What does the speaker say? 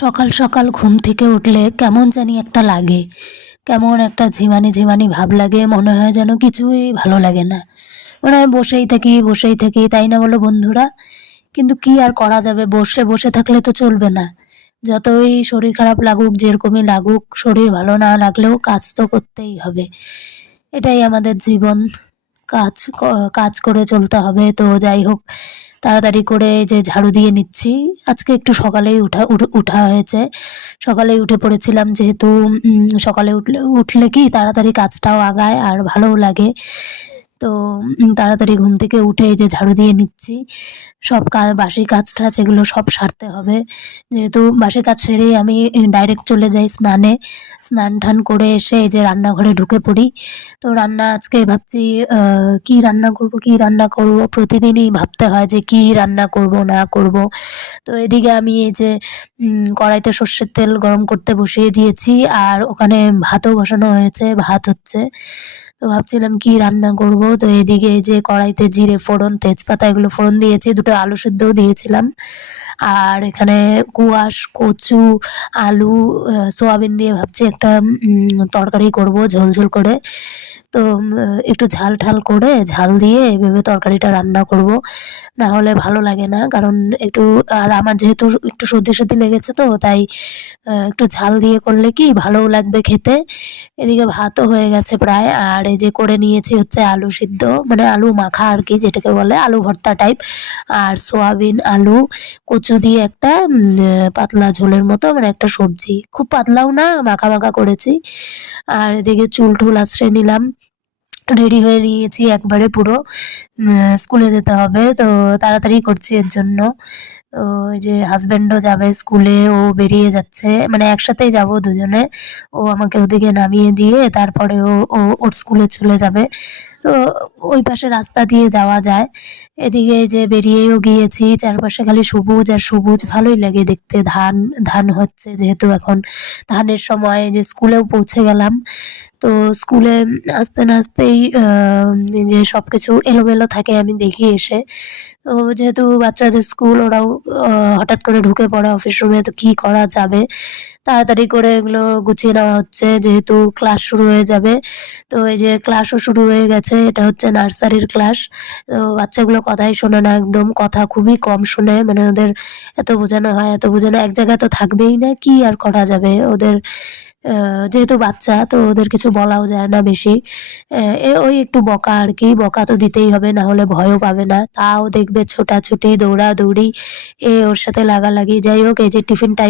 সকাল সকাল ঘুম থেকে উঠলে কেমন জানি একটা লাগে। কেমন একটা ঝিমানি ঝিমানি ভাব লাগে। মনে হয় যেন কিছুই ভালো লাগে না। মনে হয় বসেই থাকি, বসেই থাকি। তাই না বলো বন্ধুরা? কিন্তু কি আর করা যাবে? বসে, বসে থাকলে তো চলবে না। যতই শরীর খারাপ লাগুক, যেরকমই লাগুক, শরীর ভালো না লাগলেও কাজ তো করতেই হবে। এটাই আমাদের জীবন। কাজ করে চলতে হবে। তো যাই হোক, তাড়াতাড়ি করে এই যে ঝাড়ু দিয়ে নিচ্ছি। আজকে একটু সকালেই উঠা হয়েছে। সকালেই উঠে পড়েছিলাম যেহেতু সকালে উঠলে কি তাড়াতাড়ি কাজটাও আগায় আর ভালোও লাগে। তো তাড়াতাড়ি ঘুম থেকে উঠে এই যে ঝাড়ু দিয়ে নিচ্ছি। সব বাসি কাজ-টাজ এগুলো সব সারতে হবে। যেহেতু বাসি কাজ সেরেই আমি ডাইরেক্ট চলে যাই স্নানে। স্নান-টান করে এসে এই যে রান্নাঘরে ঢুকে পড়ি। তো রান্না আজকে ভাবছি কি রান্না করব, কি রান্না করব? প্রতিদিনই ভাবতে হয় যে কি রান্না করব না করব। তো এদিকে আমি এই যে কড়াইতে সর্ষের তেল গরম করতে বসিয়ে দিয়েছি আর ওখানে ভাতও বসানো হয়েছে, ভাত হচ্ছে। তো ভাবছিলাম কি রান্না করব। তো এদিকে এই যে কড়াইতে জিরে ফোড়ন, তেজপাতা এগুলো ফোড়ন দিয়েছি। ২ টো আলু সিদ্ধও দিয়েছিলাম। আর এখানে কোয়াশ, কচু, আলু, সোয়াবিন দিয়ে ভাবছি একটা তরকারি করব ঝোল, ঝোল করে। তো একটু ঝাল-ঠাল করে ঝাল দিয়ে এভাবে তরকারিটা রান্না করব। না হলে ভালো লাগে না। কারণ একটু আর আমার যেহেতু একটু সর্দি-সর্দি লেগেছে তো তাই একটু ঝাল দিয়ে করলে কি ভালোও লাগবে খেতে। এদিকে ভাতও হয়ে গেছে প্রায়। আর এই যে করে নিয়েছি হচ্ছে আলু সিদ্ধ, মানে আলু মাখা আরকি যেটাকে বলে, আলু ভর্তা টাইপ। আর সোয়াবিন, আলু, কচু দিয়ে একটা পাতলা ঝোলের মতো মানে একটা সবজি। খুব পাতলাও না, মাখা, মাখা করেছি। আর এদিকে চুল-টুল আঁচড়ে নিলাম। রেডি হয়ে নিয়েছি একবারে পুরো। স্কুলে যেতে হবে। তো তাড়াতাড়ি করছি এর জন্য। তো ওই যে হাসব্যান্ডও যাবে স্কুলে, ও বেরিয়ে যাচ্ছে। মানে একসাথেই যাবো দুজনে। ও আমাকে ওদিকে নামিয়ে দিয়ে তারপরে ওর স্কুলে চলে যাবে। তো ওই পাশে রাস্তা দিয়ে যাওয়া যায়। এদিকে এই যে বেরিয়েও গিয়েছি। চারপাশে খালি সবুজ আর সবুজ। ভালোই লাগে দেখতে। ধান হচ্ছে যেহেতু এখন ধানের সময়। যে স্কুলেও পৌঁছে গেলাম। তো স্কুলে আসতে না আসতেই এই যে সবকিছু এলোমেলো থাকে আমি দেখি এসে। তো যেহেতু বাচ্চাদের স্কুল, ওরাও আ হঠাৎ করে ঢুকে পড়ে অফিস রুমে, তো কি করা যাবে? তাড়াতাড়ি করে এগুলো গুছিয়ে নেওয়া হচ্ছে যেহেতু ক্লাস শুরু হয়ে যাবে। তো এই যে ক্লাসও শুরু হয়ে গেছে। এটা হচ্ছে নার্সারির ক্লাস। তো বাচ্চাগুলো কথাই শোনে না একদম। কথা খুবই কম শোনে। মানে ওদের এত বোঝানো হয়, এত বোঝানো, এক জায়গায় তো থাকবেই না। কি আর করা যাবে? ওদের যেহেতু বাচ্চা তো ওদের কিছু বলাও যায় না বেশি। ওই একটু বকা আরকি। বকা তো দিতেই হবে, না হলে ভয়ও পাবে না। তাও দেখবে ছোটাছুটি, দৌড়াদৌড়ি, ওর সাথে লাগালাগি। যাই হোক, এই যে টিফিন টাইম